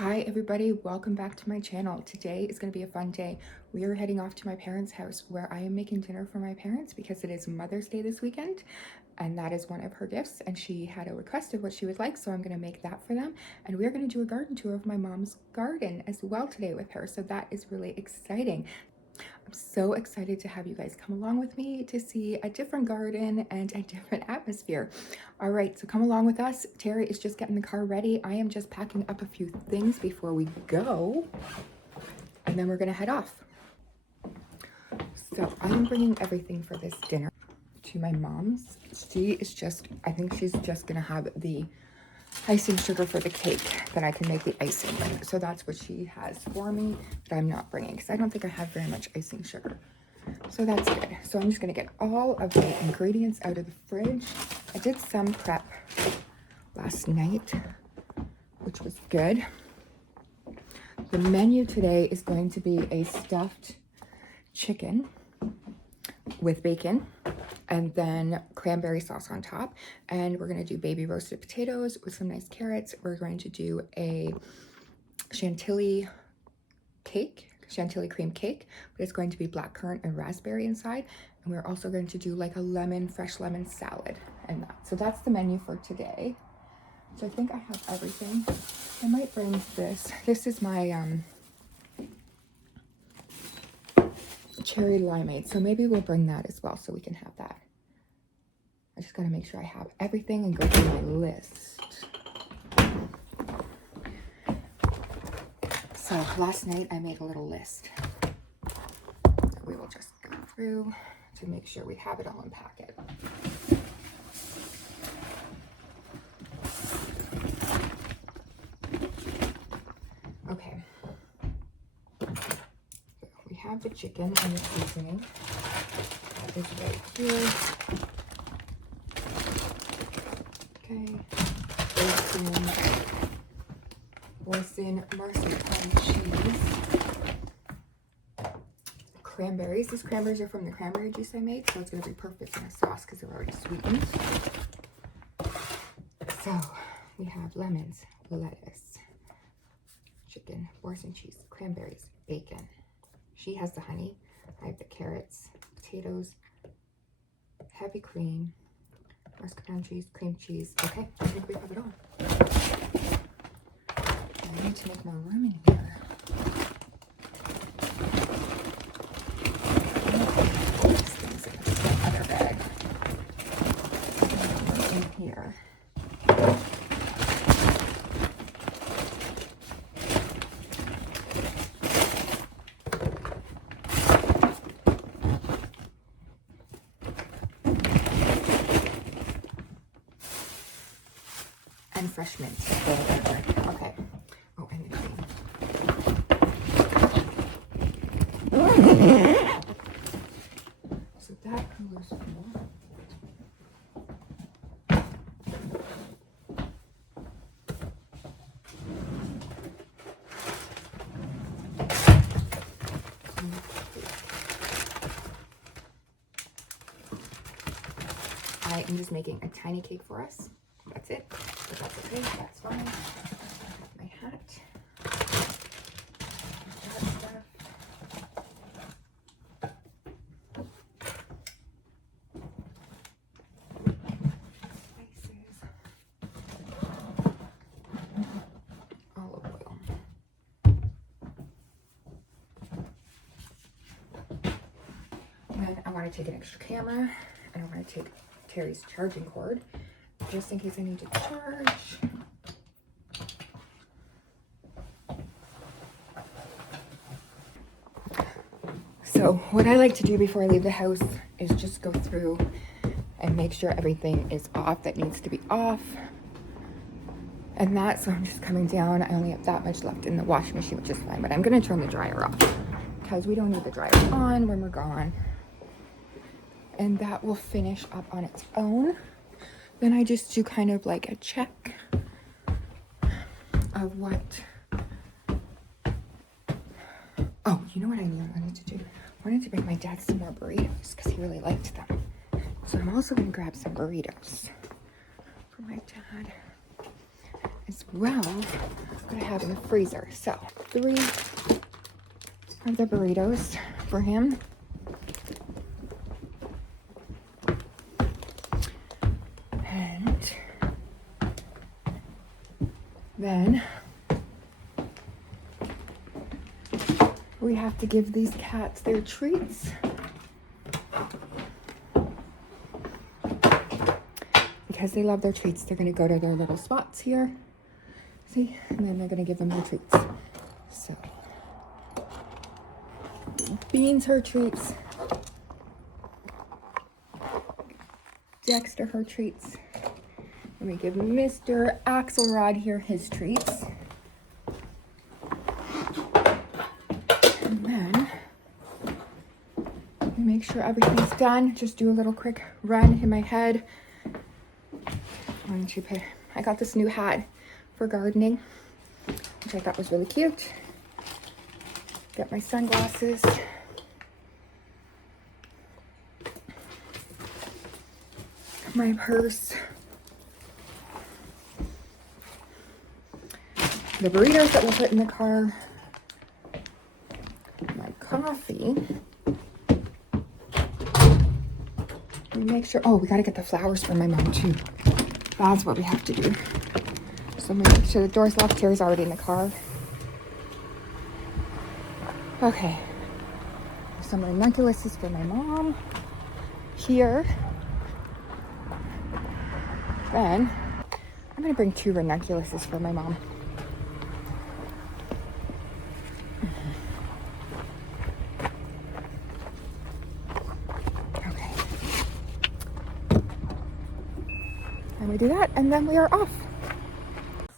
Hi everybody, welcome back to my channel. Today is going to be a fun day. We are heading off to my parents' house where I am making dinner for my parents because it is Mother's Day this weekend and that is one of her gifts, and she had a request of what she would like, so I'm going to make that for them. And we're going to do a garden tour of my mom's garden as well today with her, so that is really exciting. I'm so excited to have you guys come along with me to see a different garden and a different atmosphere. All right, so come along with us. Terry is just getting the car ready. I am just packing up a few things before we go, and then we're gonna head off. So I'm bringing everything for this dinner to my mom's. She is just, I think she's just gonna have the icing sugar for the cake that I can make the icing with. So that's what she has for me that I'm not bringing because I don't think I have very much icing sugar. So that's good. So I'm just gonna get all of the ingredients out of the fridge. I did some prep last night, which was good. The menu today is going to be a stuffed chicken with bacon and then cranberry sauce on top, and we're going to do baby roasted potatoes with some nice carrots. We're going to do a chantilly cream cake, but it's going to be blackcurrant and raspberry inside, and we're also going to do like a fresh lemon salad and that. So that's the menu for today. So I think I have everything. I might bring this. This is my cherry limeade, so maybe we'll bring that as well so we can have that. I just gotta make sure I have everything and go through my list. So last night I made a little list that we will just go through to make sure we have it all in packet. Okay. We have the chicken and the seasoning. That is right here. Okay. Bacon, marzipan cheese, cranberries. These cranberries are from the cranberry juice I made, so it's going to be perfect in a sauce because they're already sweetened. So we have lemons, lettuce, chicken, Boursin cheese, cranberries, bacon. She has the honey. I have the carrots, potatoes, heavy cream, mascarpone cheese, cream cheese. Okay, I think we have it all. I need to make more room in here. Put these things in the other bag. In here. And fresh mint. Okay. Oh, and the cream. So that goes full. I am just making a tiny cake for us. That's it. But that's okay. That's fine. My hat. That stuff. Spices. Olive oil. And I want to take an extra camera, and I want to take Terry's charging cord just in case I need to charge. So what I like to do before I leave the house is just go through and make sure everything is off that needs to be off. And that, so I'm just coming down. I only have that much left in the washing machine, which is fine, but I'm gonna turn the dryer off because we don't need the dryer on when we're gone. And that will finish up on its own. Then I just do kind of like a check of what, oh, you know what I wanted to do? I wanted to bring my dad some more burritos because he really liked them. So I'm also gonna grab some burritos for my dad as well, what I have in the freezer. So 3 of the burritos for him. And then we have to give these cats their treats. Because they love their treats, they're gonna go to their little spots here. See? And then they're gonna give them their treats. So, Beans her treats. Dexter her treats. Let me give Mr. Axelrod here his treats. And then make sure everything's done. Just do a little quick run in my head. Why don't you put, I got this new hat for gardening, which I thought was really cute. Get my sunglasses. My purse. The burritos that we'll put in the car. My coffee. Make sure, oh, we gotta get the flowers for my mom too. That's what we have to do. So make sure the door's locked. Terry's already in the car. Okay. Some ranunculuses for my mom. Here. Then, I'm gonna bring 2 ranunculuses for my mom. Okay. And we do that, and then we are off.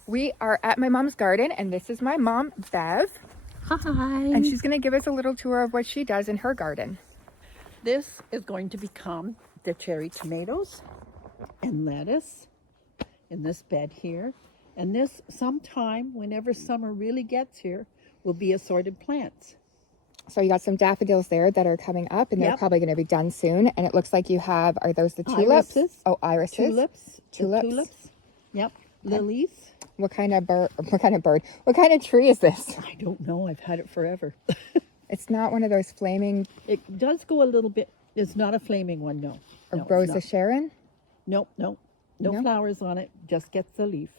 We are at my mom's garden, and this is my mom, Bev. Hi. And she's gonna give us a little tour of what she does in her garden. This is going to become the cherry tomatoes and lettuce in this bed here. And this sometime, whenever summer really gets here, will be assorted plants. So you got some daffodils there that are coming up, and they're Yep. probably gonna be done soon. And it looks like you have, are those the tulips? Irises. Oh, irises. Tulips. Tulips. Tulips. Yep. Lilies. What kind of bird? What kind of tree is this? I don't know. I've had it forever. It's not one of those flaming It does go a little bit. It's not a flaming one, no. No, it's Rosa not. Sharon. No. No? Flowers on it. Just gets the leaf.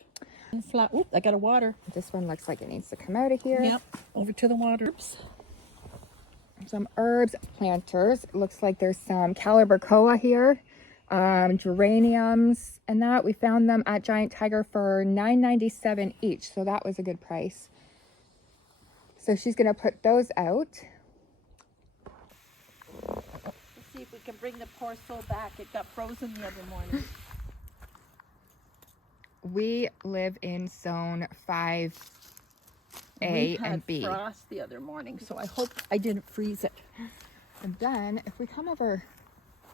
Oop, I got a water. This one looks like it needs to come out of here. Yep. Over to the water. Some herbs, planters. It looks like there's some calibrachoa here, geraniums, and that we found them at Giant Tiger for $9.97 each, so that was a good price. So she's gonna put those out. Let's see if we can bring the poor soul back. It got frozen the other morning. We live in zone 5A We had and B. frost the other morning, so I hope I didn't freeze it. And then if we come over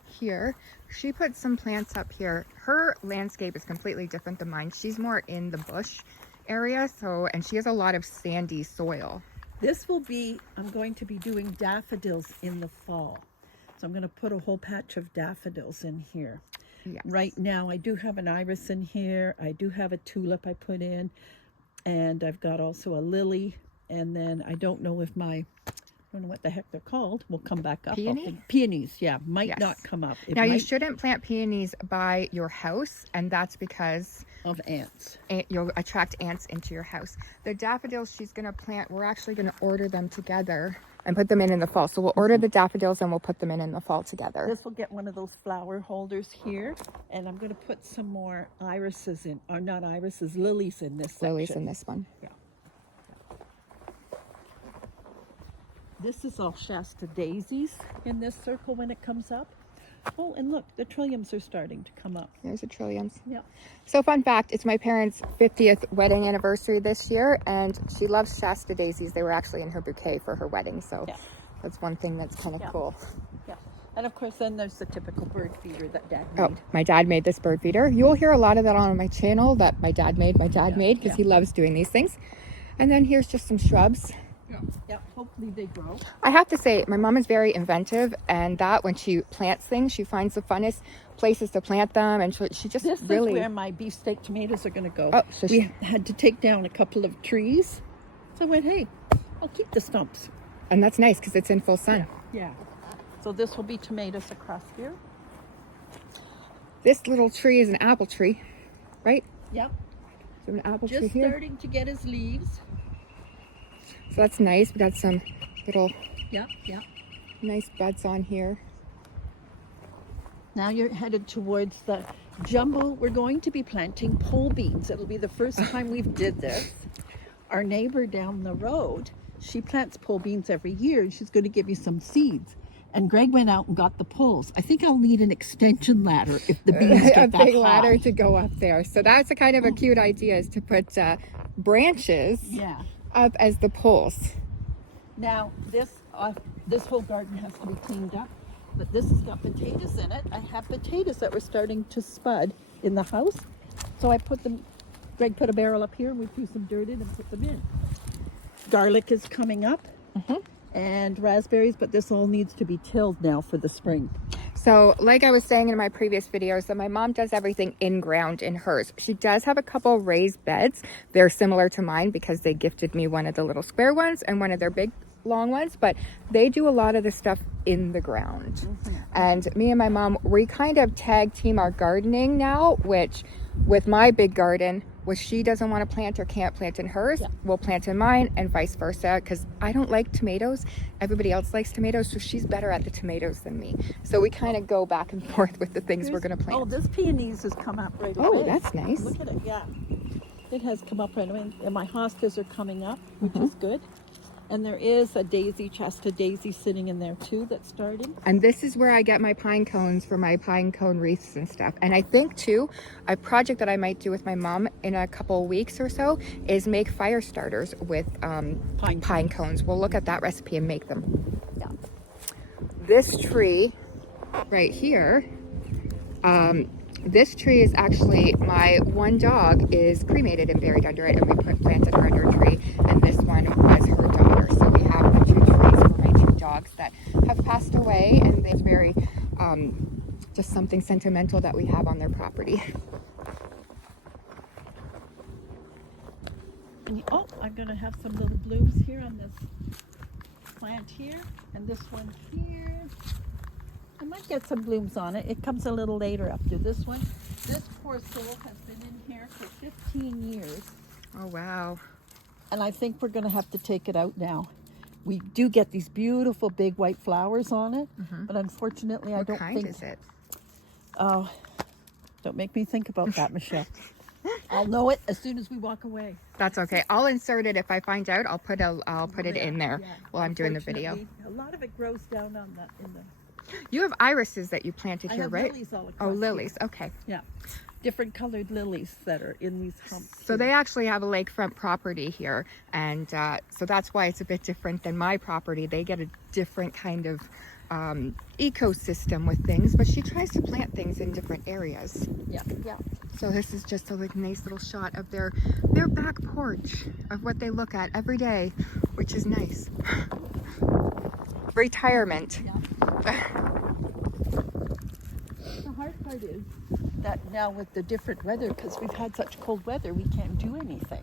here, she put some plants up here. Her landscape is completely different than mine. She's more in the bush area, and she has a lot of sandy soil. This will be, I'm going to be doing daffodils in the fall. So I'm going to put a whole patch of daffodils in here. Yes. Right now I do have an iris in here. I do have a tulip I put in. And I've got also a lily. And then I don't know if I don't know what the heck they're called, will come back up. Peony? Peonies, yeah, might Yes. not come up. It Now you might shouldn't plant peonies by your house, and that's because of ants. you'll attract ants into your house. The daffodils she's gonna plant, we're actually gonna order them together and put them in the fall. So we'll order the daffodils and we'll put them in the fall together. This will get one of those flower holders here, and I'm going to put some more irises in, or not irises, lilies in this section. Lilies in this one. Yeah. This is all Shasta daisies in this circle when it comes up. Oh, and look, the trilliums are starting to come up. There's the trilliums. Yeah. So fun fact, it's my parents' 50th wedding anniversary this year, and she loves Shasta daisies. They were actually in her bouquet for her wedding, so Yeah. that's one thing that's kind of cool. Yeah. And of course, then there's the typical bird feeder that Dad Oh, made. my dad made this bird feeder. You'll hear a lot of that on my channel that my dad made, because he loves doing these things. And then here's just some shrubs. Yeah, hopefully they grow. I have to say, my mom is very inventive, and that when she plants things, she finds the funnest places to plant them, and she just This really. is where my beefsteak tomatoes are going to go. Oh, so we had to take down a couple of trees. So I went, hey, I'll keep the stumps. And that's nice because it's in full sun. Yeah. So this will be tomatoes across here. This little tree is an apple tree, right? Yep. So an apple tree Just here. starting to get his leaves. So that's nice. We got some little Yep. nice buds on here. Now you're headed towards the jumbo. We're going to be planting pole beans. It'll be the first time we've did this. Our neighbor down the road, she plants pole beans every year, and she's going to give you some seeds. And Greg went out and got the poles. I think I'll need an extension ladder if the beans get A that big high. ladder to go up there. So that's a kind of a cute idea, is to put branches up as the poles. Now this whole garden has to be cleaned up, but this has got potatoes in it. I have potatoes that were starting to spud in the house, so I put them. Greg put a barrel up here, and we threw some dirt in and put them in. Garlic is coming up, and raspberries, but this all needs to be tilled now for the spring. So like I was saying in my previous videos, that my mom does everything in ground in hers. She does have a couple raised beds. They're similar to mine because they gifted me one of the little square ones and one of their big long ones, but they do a lot of the stuff in the ground. And me and my mom, we kind of tag team our gardening now, which with my big garden, what she doesn't want to plant or can't plant in hers, we'll plant in mine, and vice versa, because I don't like tomatoes. Everybody else likes tomatoes, so she's better at the tomatoes than me. So we kind of go back and forth with the things we're going to plant. Oh, this peonies has come up right away. Oh, that's nice. Look at it, yeah. It has come up right away. And my hostas are coming up, which is good. And there is a daisy, Chesta daisy, sitting in there too that's starting. And this is where I get my pine cones for my pine cone wreaths and stuff. And I think too, a project that I might do with my mom in a couple of weeks or so is make fire starters with pine cones. We'll look at that recipe and make them. Yeah. This tree right here, this tree is actually, my one dog is cremated and buried under it, and we planted her under a tree, and this one was her daughter. So we have the two trees for my two dogs that have passed away, and it's very just something sentimental that we have on their property. And oh, I'm going to have some little blooms here on this plant here, and this one here. I might get some blooms on it. It comes a little later after this one. This poor soul has been in here for 15 years. Oh, wow. And I think we're going to have to take it out now. We do get these beautiful big white flowers on it, but unfortunately I don't think... What kind is it? Oh, don't make me think about that, Michelle. I'll know it as soon as we walk away. That's okay. I'll insert it if I find out. I'll put it in there while I'm doing the video. A lot of it grows down on in the... You have irises that you planted I here, have right? lilies all across Oh, lilies. here. Okay. Yeah, different colored lilies that are in these humps. So here. they actually have a lakefront property here, and so that's why it's a bit different than my property. They get a different kind of ecosystem with things, but she tries to plant things in different areas. Yeah. So this is just a nice little shot of their back porch, of what they look at every day, which is nice. Retirement. Yeah. The hard part is that now with the different weather, because we've had such cold weather, we can't do anything.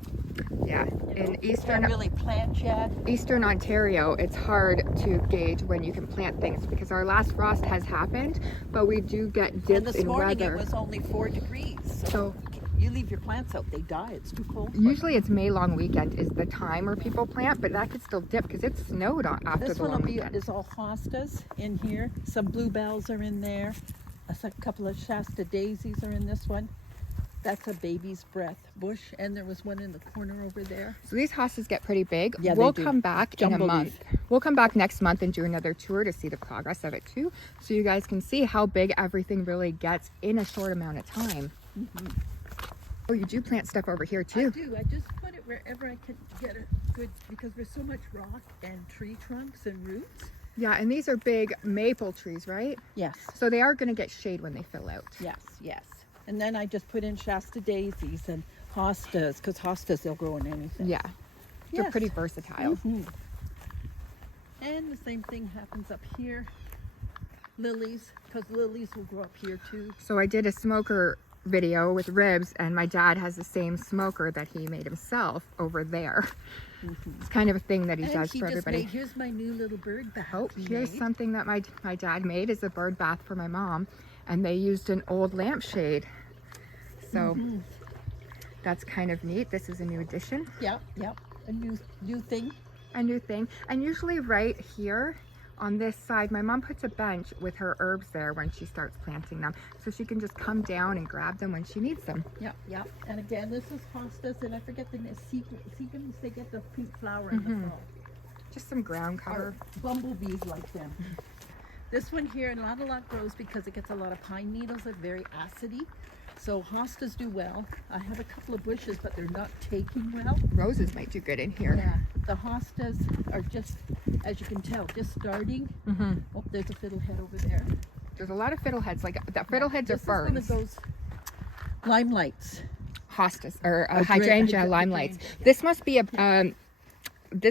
Yeah, in We can't really plant yet. Eastern Ontario, it's hard to gauge when you can plant things because our last frost has happened, but we do get And dips this in morning weather. it was only 4 degrees. So you leave your plants out, they die. It's too cold. usually it's May long weekend is the time where people plant, but that could still dip because it snowed after This the one long will be weekend. is all hostas in here. Some bluebells are in there. A couple of Shasta daisies are in this one. That's a baby's breath bush, and there was one in the corner over there. So these hostas get pretty big. Yeah, we'll they do. come back in a Jumbo month. We'll come back next month and do another tour to see the progress of it too, so you guys can see how big everything really gets in a short amount of time. Oh, you do plant stuff over here too. I do. I just put it wherever I can get it good, because there's so much rock and tree trunks and roots. Yeah, and these are big maple trees, right? Yes. So they are going to get shade when they fill out. Yes. And then I just put in Shasta daisies and hostas, because hostas, they'll grow in anything. Yeah. They're Yes. pretty versatile. And the same thing happens up here. Lilies, because lilies will grow up here too. So I did a smoker video with ribs, and my dad has the same smoker that he made himself over there. It's kind of a thing that he does for everybody. Here's my new little bird bath. Oh, here's something that my dad made, is a bird bath for my mom, and they used an old lampshade. So that's kind of neat. This is a new addition. Yep, a new thing. A new thing. And usually right here on this side, my mom puts a bench with her herbs there when she starts planting them, so she can just come down and grab them when she needs them. Yeah. And again, this is hostas, and I forget the name. Seagums, they get the pink flower in the fall. Just some ground cover. Or bumblebees like them. This one here, not a lot grows because it gets a lot of pine needles. They're very acidy. So hostas do well. I have a couple of bushes, but they're not taking well. Roses might do good in here. Yeah, the hostas are just, as you can tell, just starting. Oh, there's a fiddlehead over there. There's a lot of fiddleheads. Like the fiddleheads are ferns. This is one of those limelights. Hostas or Oh, hydrangea hydrangea, limelights. yeah. This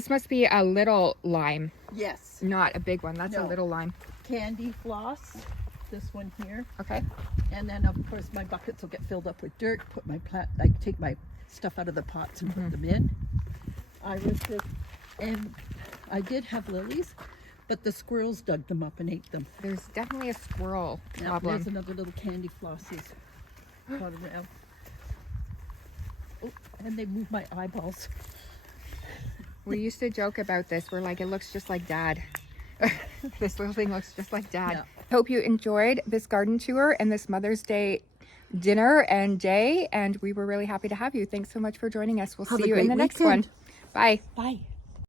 must be a little lime, Yes. not a big one. That's a No. little lime. Candy floss. This one here. Okay. And then, of course, my buckets will get filled up with dirt. Put my plant, I take my stuff out of the pots and put them in. Irises, and I did have lilies, but the squirrels dug them up and ate them. There's definitely a squirrel Now, problem. there's another little candy flosses got around. Oh, and they moved my eyeballs. We used to joke about this. We're like, it looks just like Dad. This little thing looks just like Dad. Yeah. Hope you enjoyed this garden tour and this Mother's Day dinner and day, and we were really happy to have you. Thanks so much for joining us. We'll Have see a you in great the next weekend. one. Bye. Bye.